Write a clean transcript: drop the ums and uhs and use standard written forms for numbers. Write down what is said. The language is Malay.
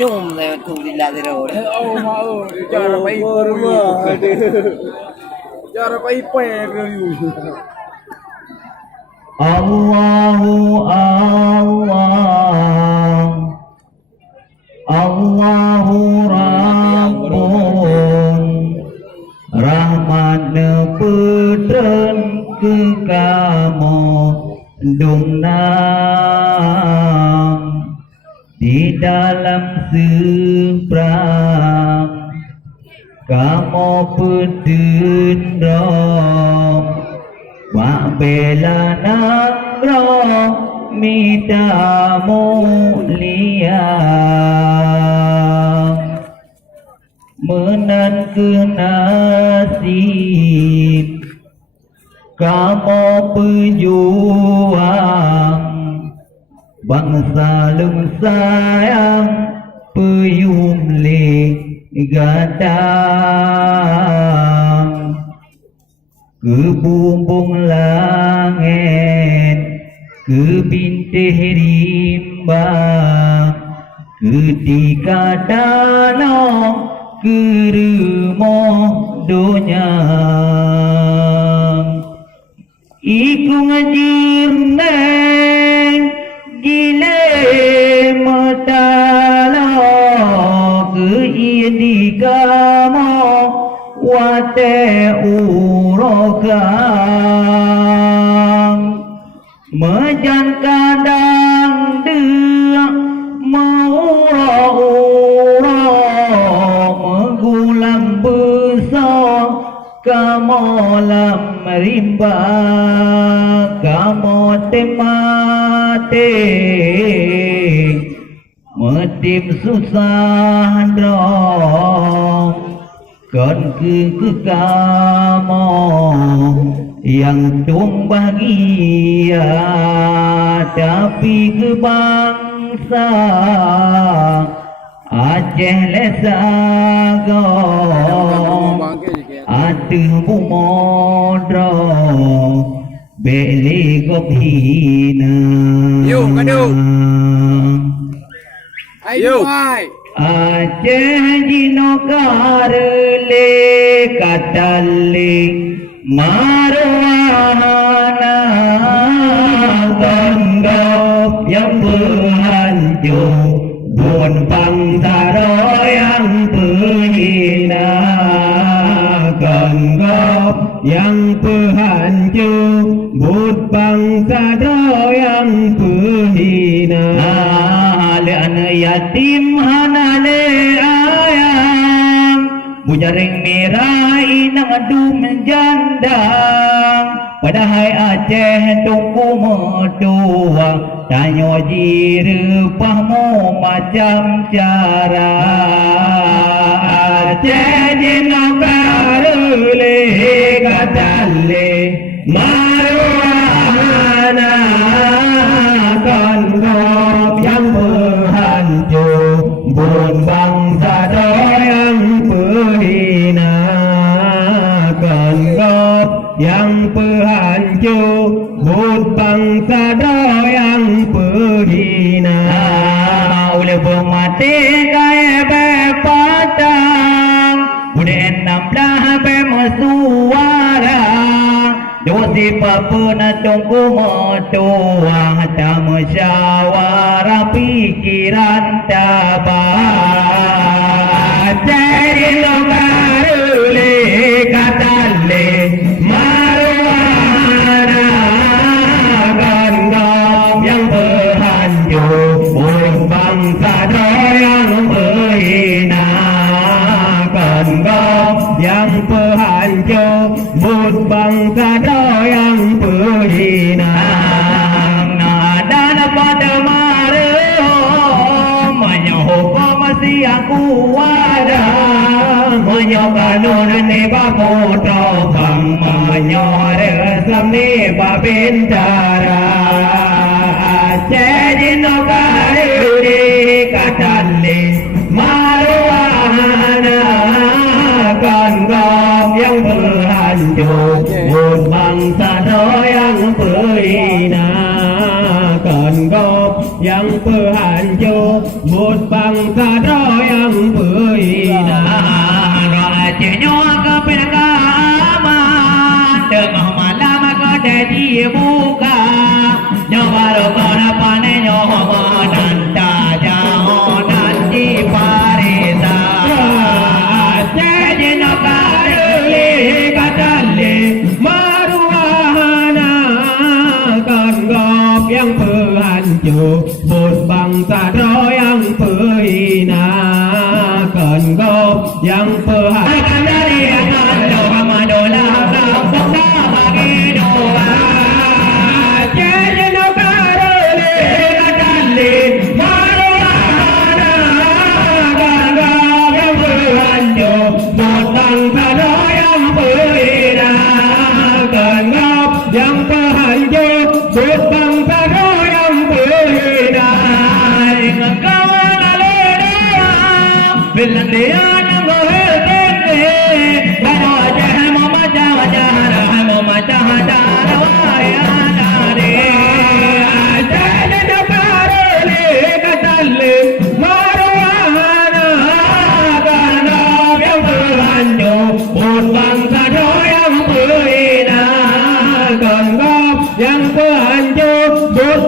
Jom saya tu di ladero. Oh mau cara pai cara pai Allahu Allah Allahu Rabbun Rahmat neputren ke kamu Dungnang di dalam seberang kamu petendang Wak bela nangrong mita mulia menan ke nasib kamu pejuang bangsa lung sayang peyum le gadang ke bumbung langit ke bintih rimba ketika danau ke remoh donya iku ngajirneng gile matala ke di kamu wate urokang mejan kadang dia mengura-ura menggulang besar kamu lam rimba kamu temate metim susah drong kon ke kamu yang tung bahagia tapi ke bangsa Aceh lesagong atuh bumodro beli gobhina yo kado ayo hai Aceh jinokarle katalle marwana ganggap yang berhancur buan bangsa yang berhina ganggap yang berhancur buat bangsa yang berhina ale anak yatim hanale ayam bujaring merah inang adum jandang padahal Aceh tungku medua tanyo jirepahmu macam cara Aceh jinokarule katale marwana ganggap yang berhancur buan bangsa yang berhina ganggap yang berhancur buat bangsa yang berhina oleh bermati kaya berpatang udah 16 bermesuara dosi papuna tunggu motuang tak musyawarah pikiran tabah jadi lokarule katale marwana ganggap yang berhancur buat bangsa yang berhina ganggap yang berhancur buat bangsa yang berhina nada pada marah menyohok masih aku ada menyokanun ne bakoto bang menyore samne babentara Aceh jinokare katale marwana ganggap yang berhancur buat bangsa yang berhina ganggap yang berhanjo Bud bangsa do yang berhina Rajanya kepinagaman Tengah malam kedai buka Nyawa rokona pane nyawa nanta jauh nanti parisa Jajina kadali kadali maruahana kan gop yang berhanjo Bud bangsa do yang berhina kan gop yang berhanjo Akan dari akan doa madola Kampung bagi doa Jajina kadali kadali maruahana kan gop yang berhanjo Bud bangsa do yang berhina kan gop yang berhanjo Bud bangsa do yang berhina Kawan alena Bilang dia nanggo heke Bano aja mama jawa jara Mama jawa jara wayana re Jajina kadali kadali maruahana kan gop yang berhanjo Bud bangsa do yang berhina kan gop yang berhanjo Bud